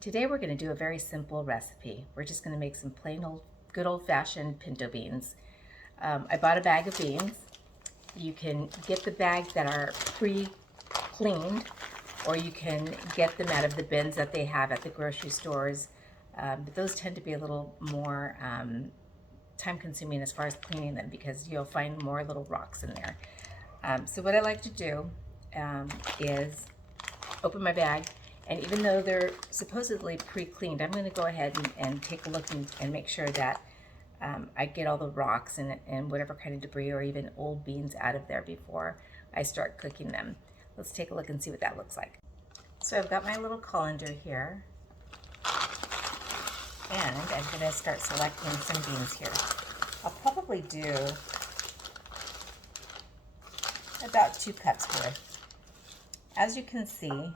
Today we're going to do a very simple recipe. We're just going to make some plain old, good old-fashioned pinto beans. I bought a bag of beans. You can get the bags that are pre-cleaned, or you can get them out of the bins that they have at the grocery stores. But those tend to be a little more time-consuming as far as cleaning them, because you'll find more little rocks in there. So what I like to do is open my bag, and even though they're supposedly pre-cleaned, I'm going to go ahead and take a look and make sure that I get all the rocks and whatever kind of debris or even old beans out of there before I start cooking them. Let's take a look and see what that looks like. So I've got my little colander here, and I'm going to start selecting some beans here. I'll probably do about 2 cups worth. As you can see,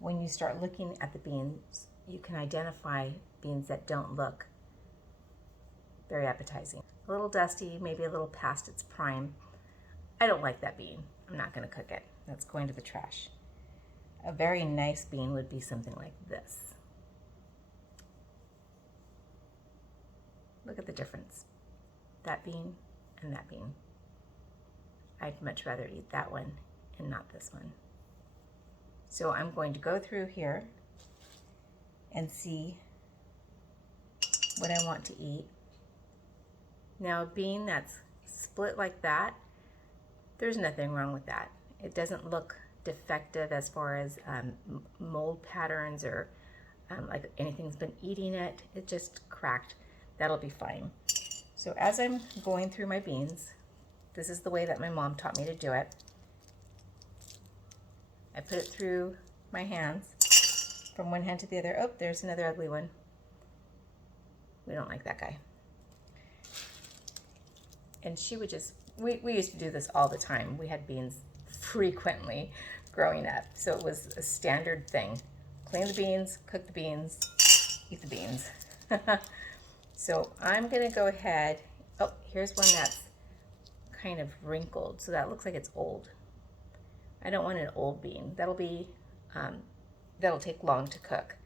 when you start looking at the beans, you can identify beans that don't look very appetizing. A little dusty, maybe a little past its prime. I don't like that bean. I'm not going to cook it. That's going to the trash. A very nice bean would be something like this. Look at the difference. That bean and that bean. I'd much rather eat that one and not this one. So I'm going to go through here and see what I want to eat. Now, a bean that's split like that, there's nothing wrong with that. It doesn't look defective as far as mold patterns or like anything's been eating it. It just cracked. That'll be fine. So as I'm going through my beans, this is the way that my mom taught me to do it. I put it through my hands from one hand to the other. Oh, there's another ugly one. We don't like that guy. And she would just, we used to do this all the time. We had beans frequently growing up. So it was a standard thing. Clean the beans, cook the beans, eat the beans. So I'm gonna go ahead, oh, here's one that's kind of wrinkled. So that looks like it's old. I don't want an old bean. That'll take long to cook.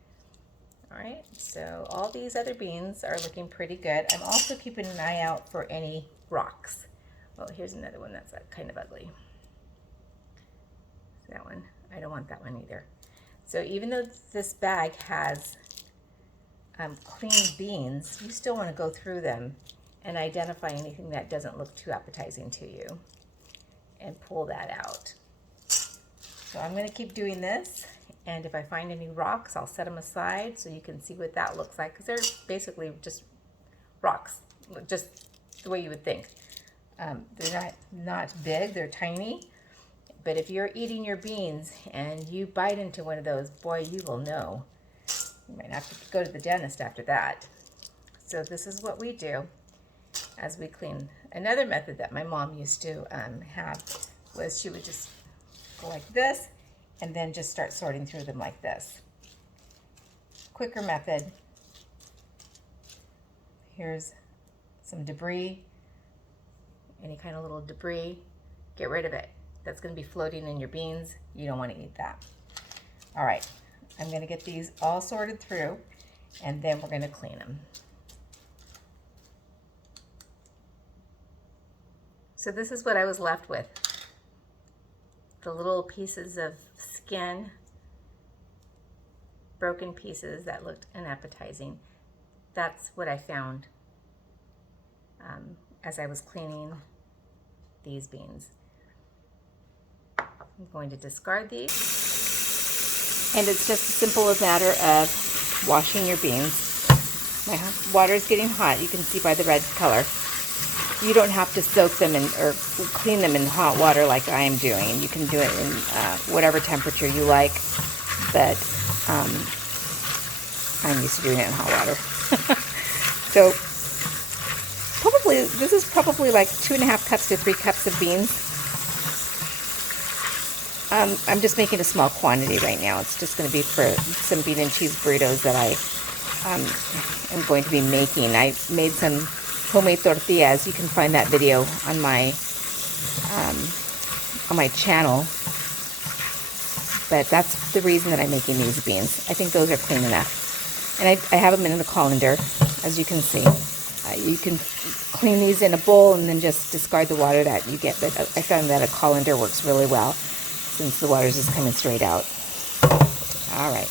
All right, so all these other beans are looking pretty good. I'm also keeping an eye out for any rocks. Oh, here's another one that's kind of ugly. That one, I don't want that one either. So even though this bag has clean beans, you still want to go through them and identify anything that doesn't look too appetizing to you and pull that out. So I'm going to keep doing this, and if I find any rocks, I'll set them aside so you can see what that looks like, because they're basically just rocks, just the way you would think. They're not big, they're tiny, but if you're eating your beans and you bite into one of those, boy, you will know. You might have to go to the dentist after that. So this is what we do as we clean. Another method that my mom used to have was she would just go like this and then just start sorting through them like this. Quicker method. Here's some debris, any kind of little debris. Get rid of it. That's going to be floating in your beans. You don't want to eat that. All right, I'm going to get these all sorted through, and then we're going to clean them. So this is what I was left with. The little pieces of skin, broken pieces that looked unappetizing. That's what I found as I was cleaning these beans. I'm going to discard these. And it's just as simple a matter of washing your beans. My water is getting hot. You can see by the red color. You don't have to soak them in or clean them in hot water like I am doing. You can do it in whatever temperature you like, but I'm used to doing it in hot water. So this is probably like 2.5 cups to 3 cups of beans. I'm just making a small quantity right now. It's just going to be for some bean and cheese burritos that I am going to be making. I made some homemade tortillas. You can find that video on my channel. But that's the reason that I'm making these beans. I think those are clean enough. And I have them in the colander, as you can see. You can clean these in a bowl and then just discard the water that you get. But I found that a colander works really well since the water is just coming straight out. All right.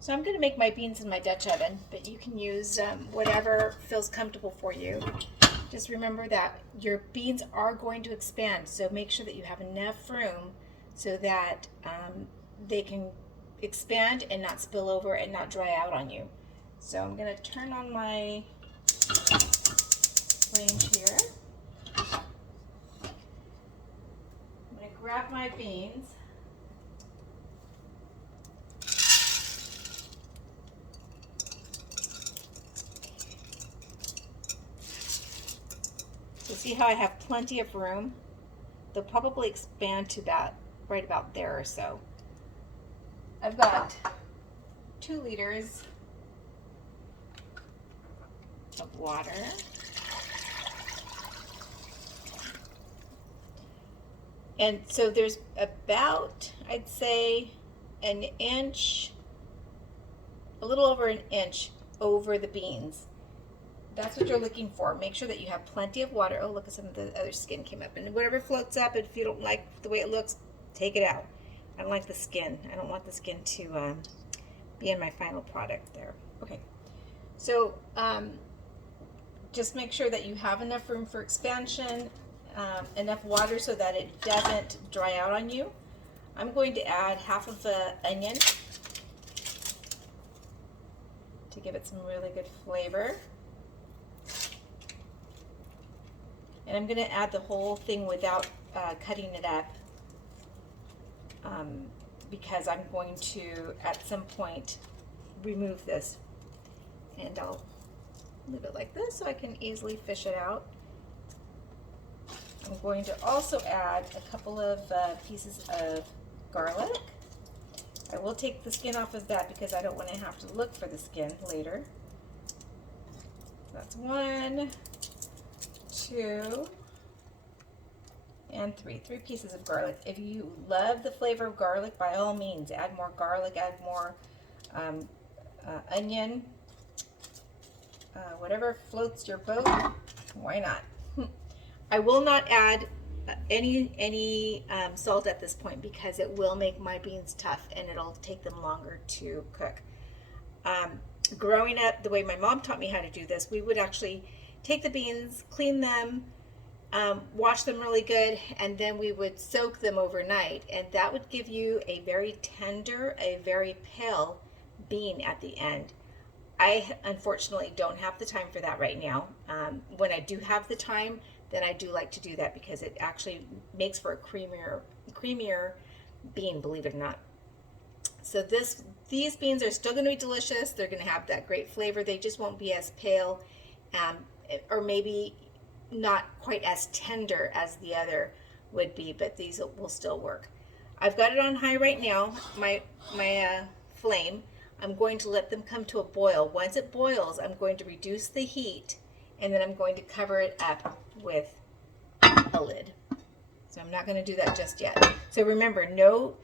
So I'm going to make my beans in my Dutch oven, but you can use whatever feels comfortable for you. Just remember that your beans are going to expand, so make sure that you have enough room so that they can expand and not spill over and not dry out on you. So I'm going to turn on my flame here. I'm going to grab my beans. So see how I have plenty of room? They'll probably expand to that right about there or so. I've got 2 liters of water. And so there's about, I'd say, an inch, a little over an inch over the beans. That's what you're looking for. Make sure that you have plenty of water. Oh, look at some of the other skin came up. And whatever floats up, if you don't like the way it looks, take it out. I don't like the skin. I don't want the skin to be in my final product there. Okay. So just make sure that you have enough room for expansion, enough water so that it doesn't dry out on you. I'm going to add half of an onion to give it some really good flavor. And I'm going to add the whole thing without cutting it up because I'm going to, at some point, remove this. And I'll leave it like this so I can easily fish it out. I'm going to also add a couple of pieces of garlic. I will take the skin off of that because I don't want to have to look for the skin later. That's 1, 2, and 3 pieces of garlic. If you love the flavor of garlic, by all means, add more garlic, add more onion, whatever floats your boat, why not? I will not add any salt at this point because it will make my beans tough and it'll take them longer to cook. Growing up, the way my mom taught me how to do this, we would actually take the beans, clean them, wash them really good, and then we would soak them overnight, and that would give you a very tender, a very pale bean at the end. I unfortunately don't have the time for that right now. When I do have the time, then I do like to do that because it actually makes for a creamier bean, believe it or not. So these beans are still going to be delicious. They're going to have that great flavor. They just won't be as pale, or maybe not quite as tender as the other would be, but these will still work. I've got it on high right now, my flame. I'm going to let them come to a boil. Once it boils, I'm going to reduce the heat, and then I'm going to cover it up with a lid. So I'm not going to do that just yet. So remember, no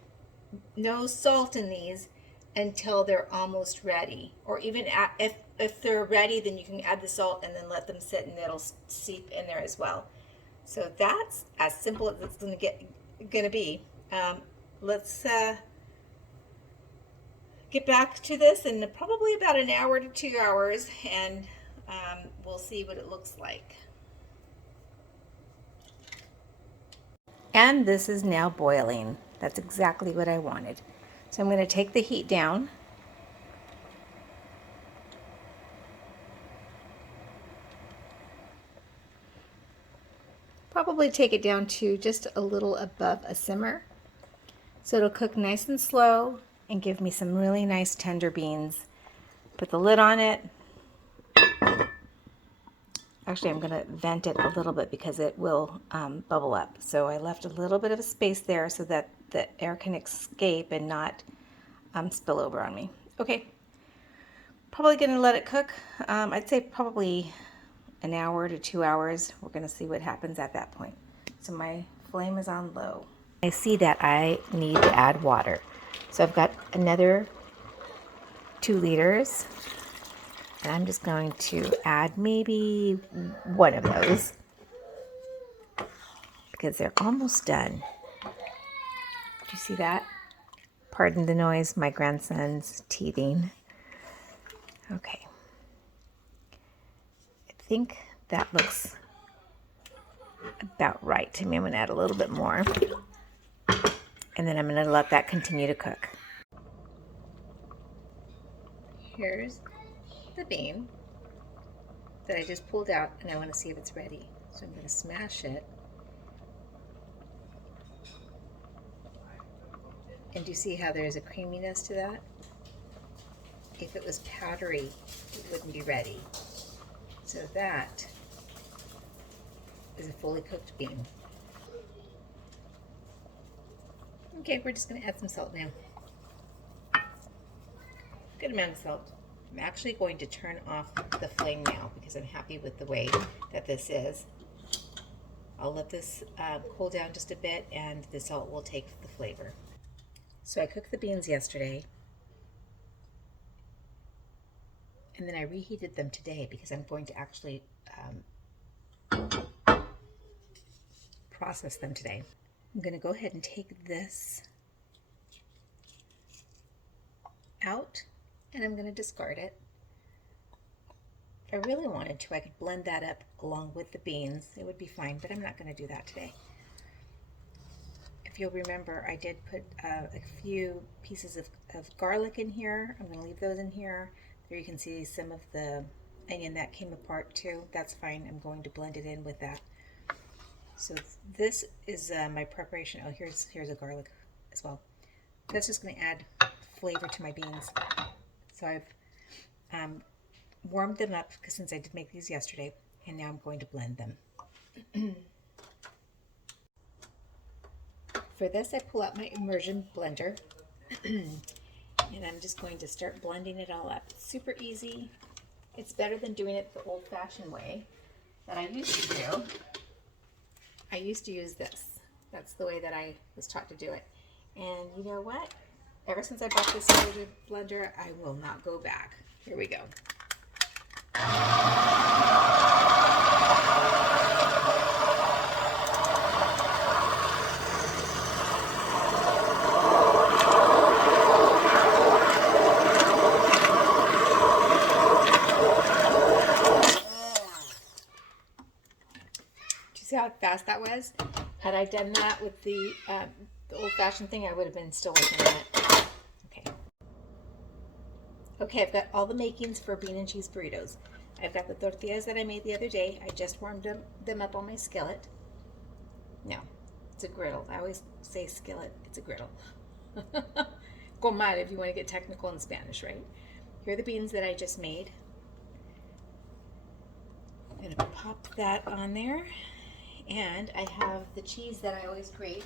salt in these until they're almost ready, or even if they're ready, then you can add the salt and then let them sit and it'll seep in there as well. So that's as simple as it's going to be. Let's get back to this in probably about an hour to 2 hours, and we'll see what it looks like. And this is now boiling. That's exactly what I wanted. So I'm going to take the heat down. Probably take it down to just a little above a simmer. So it'll cook nice and slow and give me some really nice tender beans. Put the lid on it. Actually, I'm going to vent it a little bit because it will bubble up. So I left a little bit of a space there so that the air can escape and not spill over on me. Okay, probably going to let it cook. I'd say probably an hour to 2 hours. We're going to see what happens at that point. So my flame is on low. I see that I need to add water. So I've got another 2 liters. And I'm just going to add maybe one of those because they're almost done. Do you see that? Pardon the noise, my grandson's teething. Okay. I think that looks about right to me. I'm going to add a little bit more. And then I'm going to let that continue to cook. Here's the bean that I just pulled out, and I want to see if it's ready. So I'm going to smash it. And do you see how there's a creaminess to that? If it was powdery, it wouldn't be ready. So that is a fully cooked bean. Okay, we're just going to add some salt now. Good amount of salt. I'm actually going to turn off the flame now because I'm happy with the way that this is. I'll let this cool down just a bit and the salt will take the flavor. So I cooked the beans yesterday and then I reheated them today because I'm going to actually process them today. I'm going to go ahead and take this out and I'm going to discard it. If I really wanted to, I could blend that up along with the beans. It would be fine, but I'm not going to do that today. If you'll remember, I did put a few pieces of garlic in here. I'm going to leave those in here. There you can see some of the onion that came apart too. That's fine. I'm going to blend it in with that. So this is my preparation. Oh, here's a garlic as well. That's just going to add flavor to my beans. So I've warmed them up because since I did make these yesterday, and now I'm going to blend them. For this, I pull out my immersion blender and I'm just going to start blending it all up. It's super easy. It's better than doing it the old-fashioned way that I used to do. I used to use this. That's the way that I was taught to do it. And you know what? Ever since I bought this immersion blender, I will not go back. Here we go. See how fast that was? Had I done that with the old-fashioned thing, I would have been still working on it. Okay, I've got all the makings for bean and cheese burritos. I've got the tortillas that I made the other day. I just warmed them up on my skillet. No, it's a griddle. I always say skillet. It's a griddle. Comal if you want to get technical in Spanish, right? Here are the beans that I just made. I'm going to pop that on there. And I have the cheese that I always grate.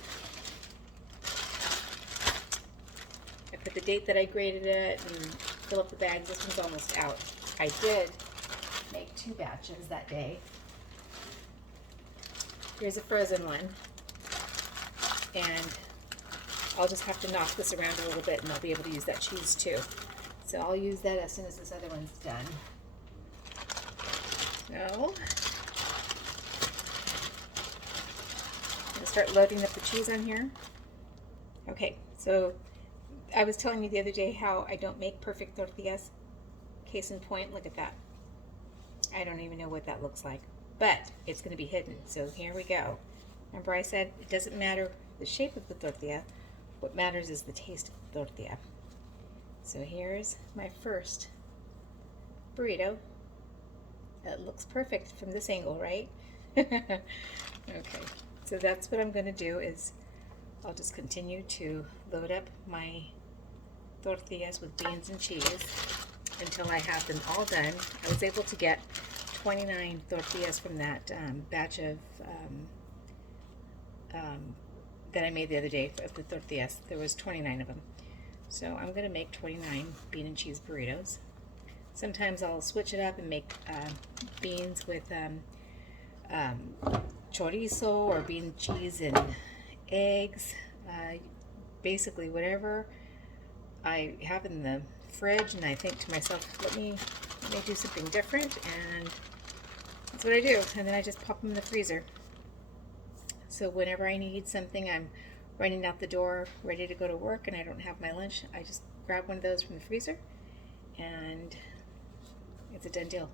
I put the date that I grated it and fill up the bags. This one's almost out. I did make 2 batches that day. Here's a frozen one. And I'll just have to knock this around a little bit and I'll be able to use that cheese too. So I'll use that as soon as this other one's done. So start loading up the cheese on here. Okay, so I was telling you the other day how I don't make perfect tortillas. Case in point, look at that. I don't even know what that looks like, but it's going to be hidden. So here we go. Remember I said it doesn't matter the shape of the tortilla. What matters is the taste of the tortilla. So here's my first burrito. It looks perfect from this angle, right? Okay. So that's what I'm going to do is I'll just continue to load up my tortillas with beans and cheese until I have them all done. I was able to get 29 tortillas from that batch of that I made the other day of the tortillas. There was 29 of them. So I'm going to make 29 bean and cheese burritos. Sometimes I'll switch it up and make beans with chorizo or bean cheese and eggs. Basically whatever I have in the fridge, and I think to myself, let me do something different, and that's what I do. And then I just pop them in the freezer. So whenever I need something, I'm running out the door ready to go to work and I don't have my lunch, I just grab one of those from the freezer and it's a done deal.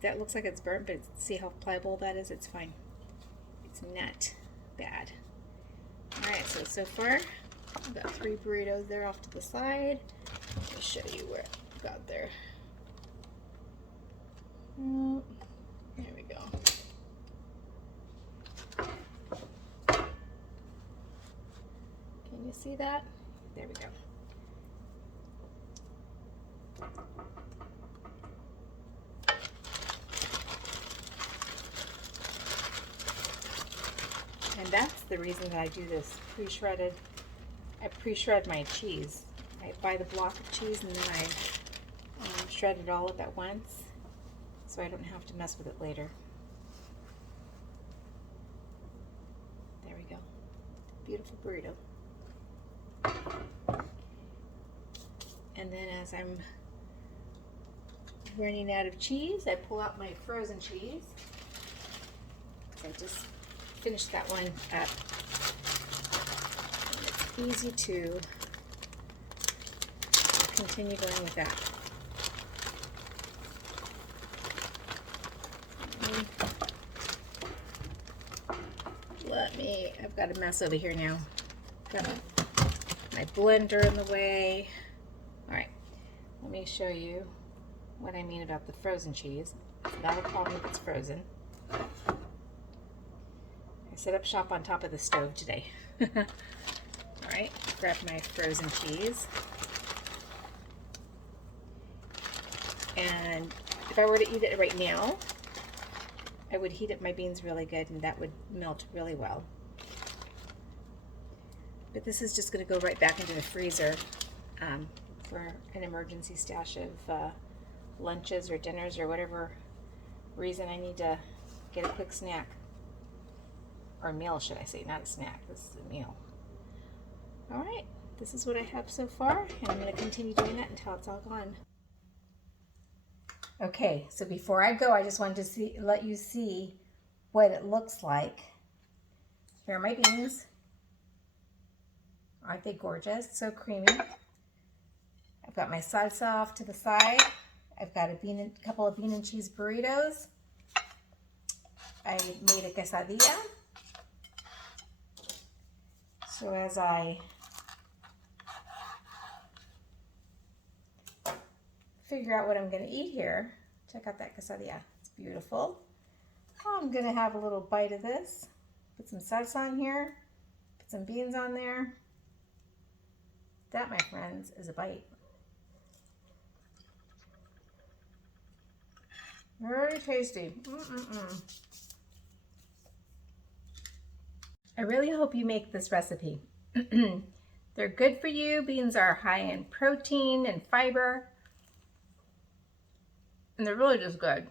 That looks like it's burnt, but see how pliable that is? It's fine. It's not bad. Alright, so far I've got 3 burritos there off to the side. Let me show you where I've got there. There we go. Can you see that? There we go. And that's the reason that I do this pre-shredded. I pre-shred my cheese. I buy the block of cheese and then I shred it all up at once so I don't have to mess with it later. There we go. Beautiful burrito. And then as I'm running out of cheese, I pull out my frozen cheese. I just finished that one up. And it's easy to continue going with that. I've got a mess over here now. Got my blender in the way. All right, let me show you what I mean about the frozen cheese. It's not a problem if it's frozen. I set up shop on top of the stove today. All right, grab my frozen cheese. And if I were to eat it right now, I would heat up my beans really good and that would melt really well. But this is just going to go right back into the freezer for an emergency stash of lunches or dinners or whatever reason I need to get a quick snack. Or a meal, should I say, not a snack. This is a meal. All right, this is what I have so far, and I'm going to continue doing that until it's all gone. Okay, so before I go, I just wanted to let you see what it looks like. Here are my beans. Aren't they gorgeous? So creamy. I've got my salsa off to the side. I've got a couple of bean and cheese burritos. I made a quesadilla. So as I figure out what I'm going to eat here, check out that quesadilla. It's beautiful. I'm going to have a little bite of this. Put some salsa on here. Put some beans on there. That, my friends, is a bite. Very tasty. I really hope you make this recipe. They're good for you. Beans are high in protein and fiber. And they're really just good.